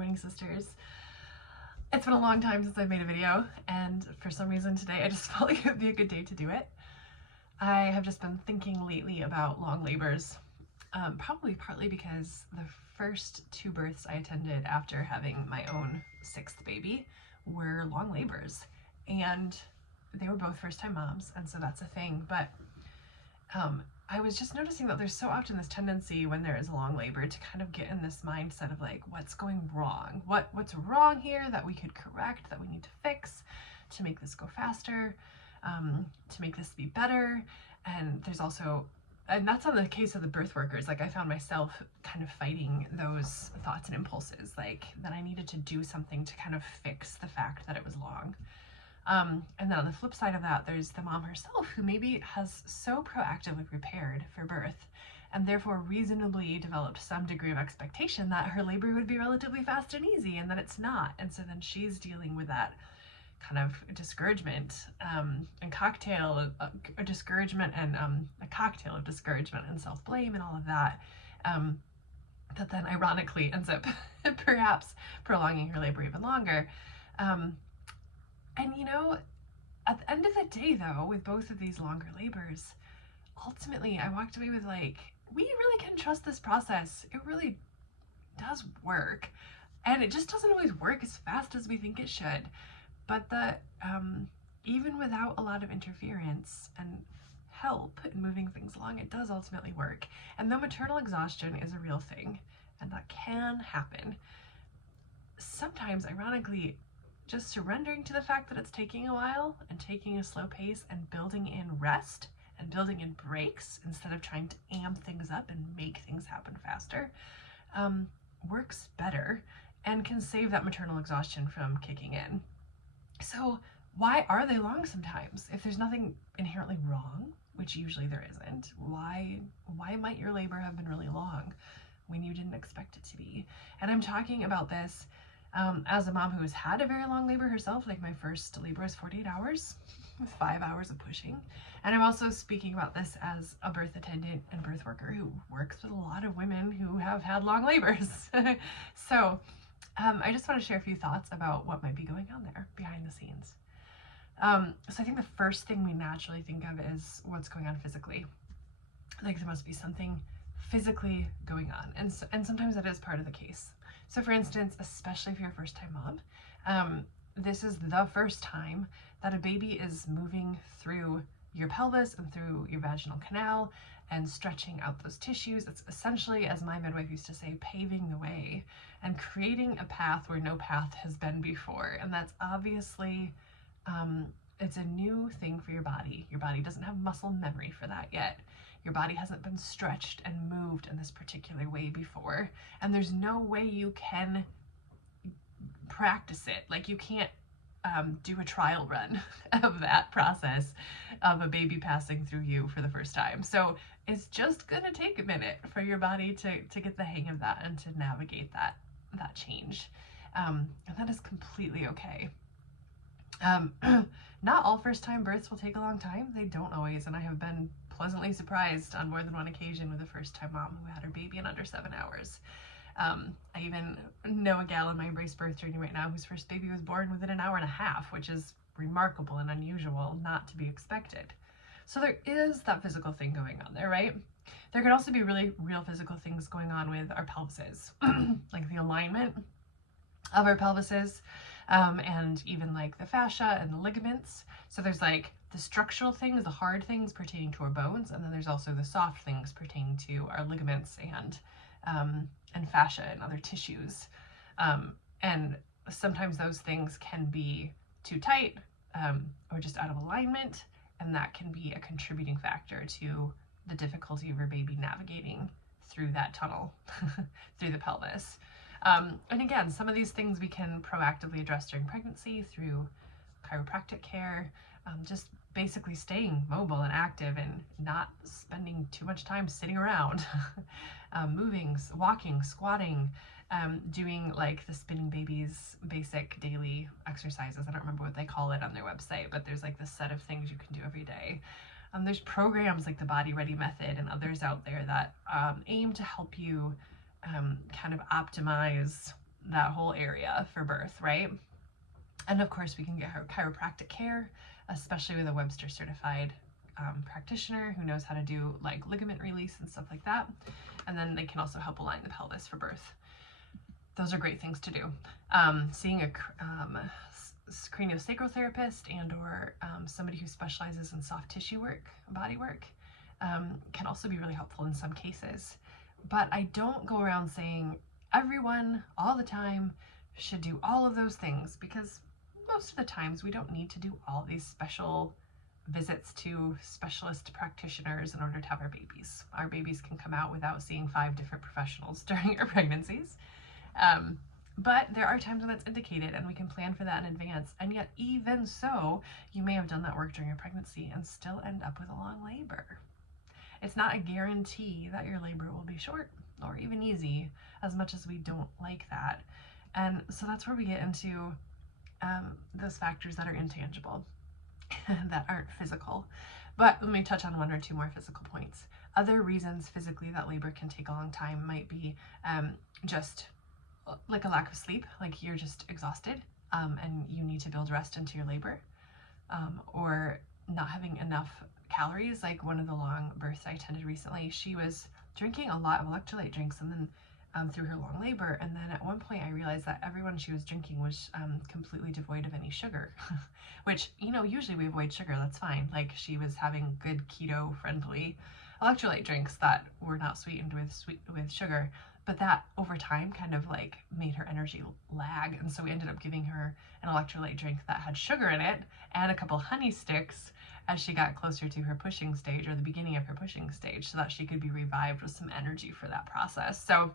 morning, sisters. It's been a long time since I've made a video, and for some reason today I just felt like it would be a good day to do it. I have just been thinking lately about long labors, probably partly because the first 2 births I attended after having my own 6th baby were long labors, and they were both first-time moms, and so that's a thing. But I was just noticing that there's so often this tendency when there is a long labor to kind of get in this mindset of like, what's going wrong? What's wrong here that we could correct, that we need to fix to make this go faster, to make this be better? And there's also, and that's on the case of the birth workers, like I found myself kind of fighting those thoughts and impulses, like that I needed to do something to kind of fix the fact that it was long. And then on the flip side of that, there's the mom herself who maybe has so proactively prepared for birth and therefore reasonably developed some degree of expectation that her labor would be relatively fast and easy, and that it's not. And so then she's dealing with that kind of discouragement and a discouragement and a cocktail of discouragement and self-blame and all of that, that then ironically ends up perhaps prolonging her labor even longer. And you know, at the end of the day though, with both of these longer labors, ultimately I walked away with like, we really can trust this process. It really does work. And it just doesn't always work as fast as we think it should. But that even without a lot of interference and help in moving things along, it does ultimately work. And though maternal exhaustion is a real thing, and that can happen, sometimes, ironically, just surrendering to the fact that it's taking a while and taking a slow pace and building in rest and building in breaks instead of trying to amp things up and make things happen faster, works better and can save that maternal exhaustion from kicking in. So why are they long sometimes? If there's nothing inherently wrong, which usually there isn't, why might your labor have been really long when you didn't expect it to be? And I'm talking about this as a mom who has had a very long labor herself. Like my first labor was 48 hours with 5 hours of pushing. And I'm also speaking about this as a birth attendant and birth worker who works with a lot of women who have had long labors. So I just want to share a few thoughts about what might be going on there behind the scenes. So I think the first thing we naturally think of is what's going on physically. Like there must be something physically going on. And sometimes that is part of the case. So for instance, especially if you're a first-time mom, this is the first time that a baby is moving through your pelvis and through your vaginal canal and stretching out those tissues. It's essentially, as my midwife used to say, paving the way and creating a path where no path has been before. And that's obviously, it's a new thing for your body. Your body doesn't have muscle memory for that yet. Your body hasn't been stretched and moved in this particular way before. And there's no way you can practice it. Like you can't do a trial run of that process of a baby passing through you for the first time. So it's just gonna take a minute for your body to get the hang of that and to navigate that change. And that is completely okay. Not all first-time births will take a long time. They don't always, and I have been pleasantly surprised on more than one occasion with a first-time mom who had her baby in under 7 hours. I even know a gal in my embrace birth journey right now whose first baby was born within an hour and a half, which is remarkable and unusual, not to be expected. So there is that physical thing going on there, right? There can also be really real physical things going on with our pelvises, like the alignment of our pelvises, and even like the fascia and the ligaments. So there's like the structural things, the hard things pertaining to our bones, and then there's also the soft things pertaining to our ligaments and fascia and other tissues. And sometimes those things can be too tight or just out of alignment, and that can be a contributing factor to the difficulty of your baby navigating through that tunnel, through the pelvis. And again, some of these things we can proactively address during pregnancy through chiropractic care, just basically staying mobile and active and not spending too much time sitting around, moving, walking, squatting, doing like the Spinning Babies basic daily exercises. I don't remember what they call it on their website, but there's like this set of things you can do every day. There's programs like the Body Ready Method and others out there that aim to help you kind of optimize that whole area for birth, right? And of course, we can get chiropractic care, especially with a Webster certified practitioner who knows how to do like ligament release and stuff like that. And then they can also help align the pelvis for birth. Those are great things to do. Seeing a craniosacral therapist and or somebody who specializes in soft tissue work, body work, can also be really helpful in some cases. But I don't go around saying everyone all the time should do all of those things, because most of the times we don't need to do all these special visits to specialist practitioners in order to have our babies. Our babies can come out without seeing 5 different professionals during our pregnancies. But there are times when it's indicated, and we can plan for that in advance. And yet, even so, you may have done that work during your pregnancy and still end up with a long labor. It's not a guarantee that your labor will be short or even easy, as much as we don't like that. And so that's where we get into those factors that are intangible, that aren't physical. But let me touch on 1 or 2 more physical points. Other reasons physically that labor can take a long time might be just like a lack of sleep, like you're just exhausted and you need to build rest into your labor, or not having enough calories. Like one of the long births I attended recently, she was drinking a lot of electrolyte drinks and then through her long labor, and then at one point I realized that everyone she was drinking was completely devoid of any sugar, which, you know, usually we avoid sugar, that's fine. Like she was having good keto friendly electrolyte drinks that were not sweetened with sugar, but that over time kind of like made her energy lag, and so we ended up giving her an electrolyte drink that had sugar in it and a couple honey sticks as she got closer to her pushing stage, or the beginning of her pushing stage, so that she could be revived with some energy for that process. So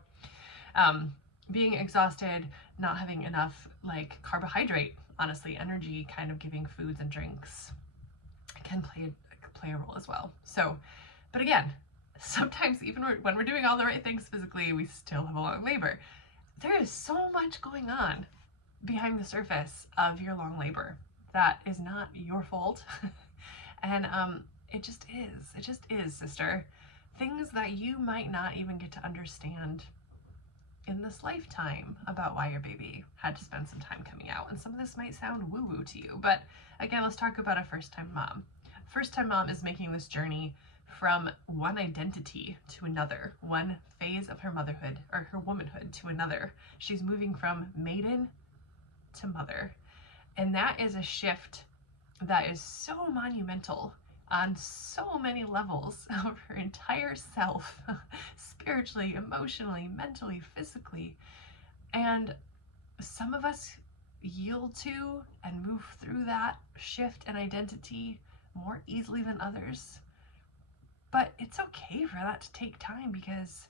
being exhausted, not having enough like carbohydrate, honestly, energy kind of giving foods and drinks can play a role as well. So, but again, sometimes even when we're doing all the right things physically, we still have a long labor. There is so much going on behind the surface of your long labor that is not your fault. And it just is, sister. Things that you might not even get to understand in this lifetime about why your baby had to spend some time coming out. And some of this might sound woo-woo to you, but again, let's talk about a first-time mom. First-time mom is making this journey from one identity to another, one phase of her motherhood or her womanhood to another. She's moving from maiden to mother. And that is a shift that is so monumental on so many levels of her entire self, spiritually, emotionally, mentally, physically. And some of us yield to and move through that shift in identity more easily than others. But it's okay for that to take time, because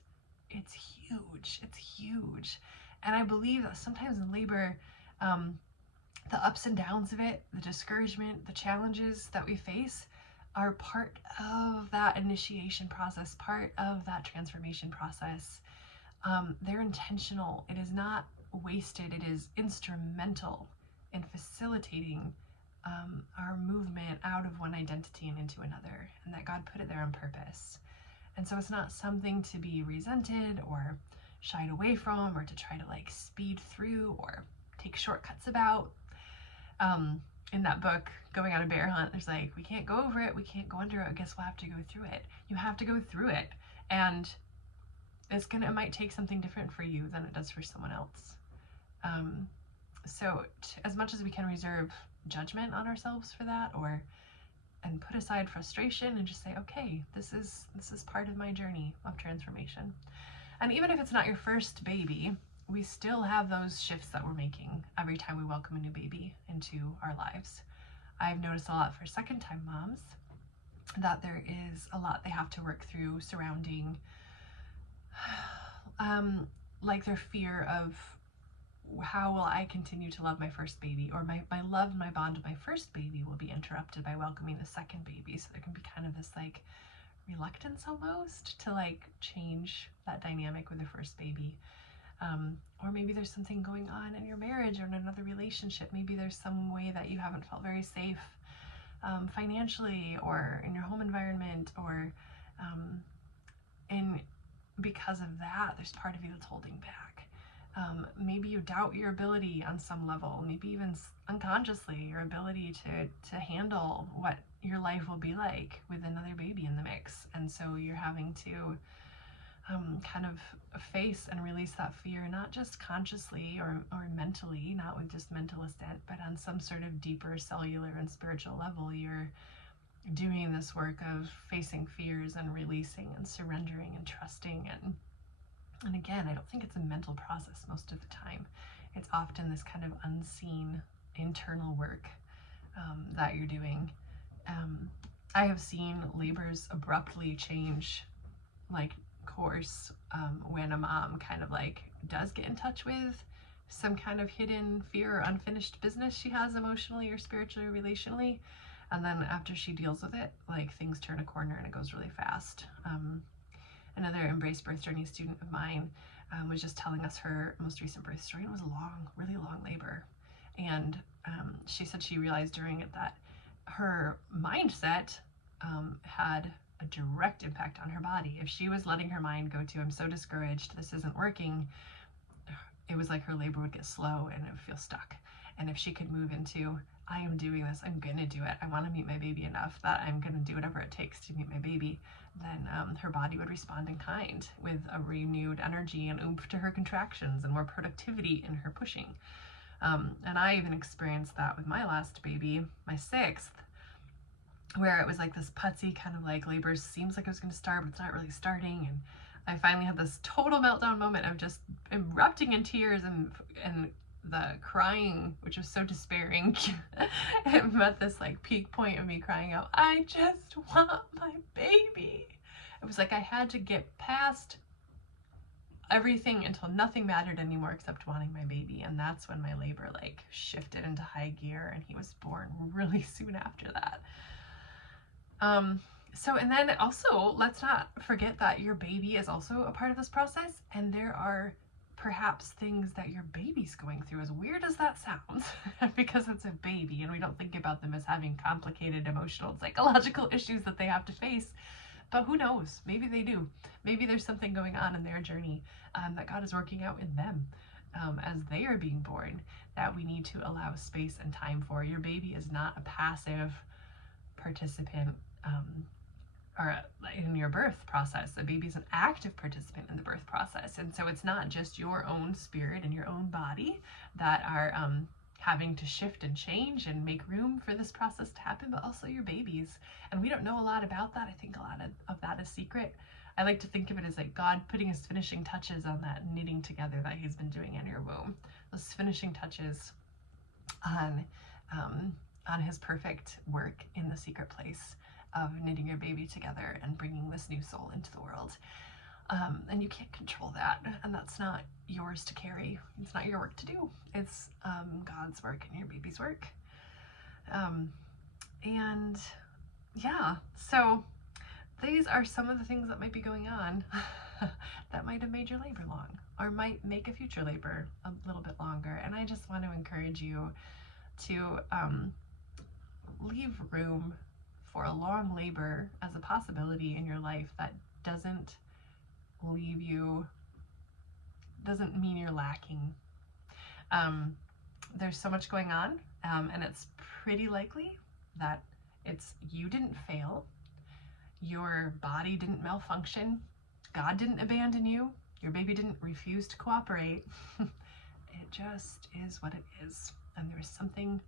it's huge. It's huge. And I believe that sometimes in labor, the ups and downs of it, the discouragement, the challenges that we face are part of that initiation process, part of that transformation process. They're intentional. It is not wasted. It is instrumental in facilitating our movement out of one identity and into another, and that God put it there on purpose. And so it's not something to be resented or shied away from, or to try to like speed through or take shortcuts about. In that book, Going on a Bear Hunt, there's like, we can't go over it, we can't go under it, I guess we'll have to go through it. You have to go through it, and it might take something different for you than it does for someone else. So as much as we can reserve judgment on ourselves for that, and put aside frustration and just say, okay, this is part of my journey of transformation. And even if it's not your first baby, we still have those shifts that we're making every time we welcome a new baby into our lives. I've noticed a lot for second-time moms that there is a lot they have to work through surrounding like their fear of, how will I continue to love my first baby, or my love and my bond with my first baby will be interrupted by welcoming the second baby. So there can be kind of this like reluctance almost to like change that dynamic with the first baby. Or maybe there's something going on in your marriage or in another relationship. Maybe there's some way that you haven't felt very safe financially, or in your home environment, or and because of that, there's part of you that's holding back. Maybe you doubt your ability on some level, maybe even unconsciously, your ability to handle what your life will be like with another baby in the mix. And so you're having to kind of face and release that fear, not just consciously or mentally, not with just mental assent, but on some sort of deeper cellular and spiritual level. You're doing this work of facing fears and releasing and surrendering and trusting. And again, I don't think it's a mental process most of the time. It's often this kind of unseen internal work that you're doing. I have seen labors abruptly change like course when a mom kind of like does get in touch with some kind of hidden fear or unfinished business she has emotionally or spiritually or relationally, and then after she deals with it, like things turn a corner and it goes really fast. Another Embrace Birth Journey student of mine was just telling us her most recent birth story. It was a long, really long labor, and she said she realized during it that her mindset had a direct impact on her body. If she was letting her mind go to, I'm so discouraged, this isn't working, it was like her labor would get slow and it would feel stuck. And if she could move into, I am doing this, I'm gonna do it, I want to meet my baby enough that I'm gonna do whatever it takes to meet my baby, then her body would respond in kind with a renewed energy and oomph to her contractions and more productivity in her pushing. And I even experienced that with my last baby, my sixth, where it was like this putsy kind of like labor seems like it was going to start, but it's not really starting. And I finally had this total meltdown moment of just erupting in tears and the crying, which was so despairing. It met this like peak point of me crying out, I just want my baby. It was like I had to get past everything until nothing mattered anymore except wanting my baby. And that's when my labor like shifted into high gear, and he was born really soon after that. And then also, let's not forget that your baby is also a part of this process, and there are perhaps things that your baby's going through, as weird as that sounds, because it's a baby and we don't think about them as having complicated emotional and psychological issues that they have to face. But who knows? Maybe they do. Maybe there's something going on in their journey that God is working out in them as they are being born, that we need to allow space and time for. Your baby is not a passive participant or in your birth process. The baby is an active participant in the birth process. And so it's not just your own spirit and your own body that are having to shift and change and make room for this process to happen, but also your babies. And we don't know a lot about that. I think a lot of that is secret. I like to think of it as like God putting his finishing touches on that knitting together that he's been doing in your womb. Those finishing touches on his perfect work in the secret place of knitting your baby together and bringing this new soul into the world. And you can't control that, and that's not yours to carry. It's not your work to do. It's God's work and your baby's work. And yeah, so these are some of the things that might be going on that might have made your labor long, or might make a future labor a little bit longer. And I just want to encourage you to leave room for a long labor as a possibility in your life that doesn't leave you, doesn't mean you're lacking. There's so much going on, and it's pretty likely that you didn't fail, your body didn't malfunction, God didn't abandon you, your baby didn't refuse to cooperate. It just is what it is, and there is something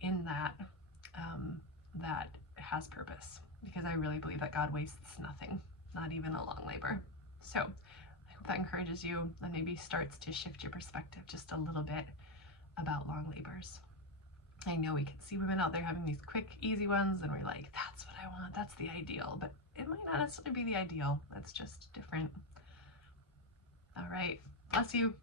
in that that has purpose, because I really believe that God wastes nothing, not even a long labor. So I hope that encourages you and maybe starts to shift your perspective just a little bit about long labors. I know we can see women out there having these quick, easy ones, and we're like, that's what I want, that's the ideal, but it might not necessarily be the ideal. It's just different. All right, bless you.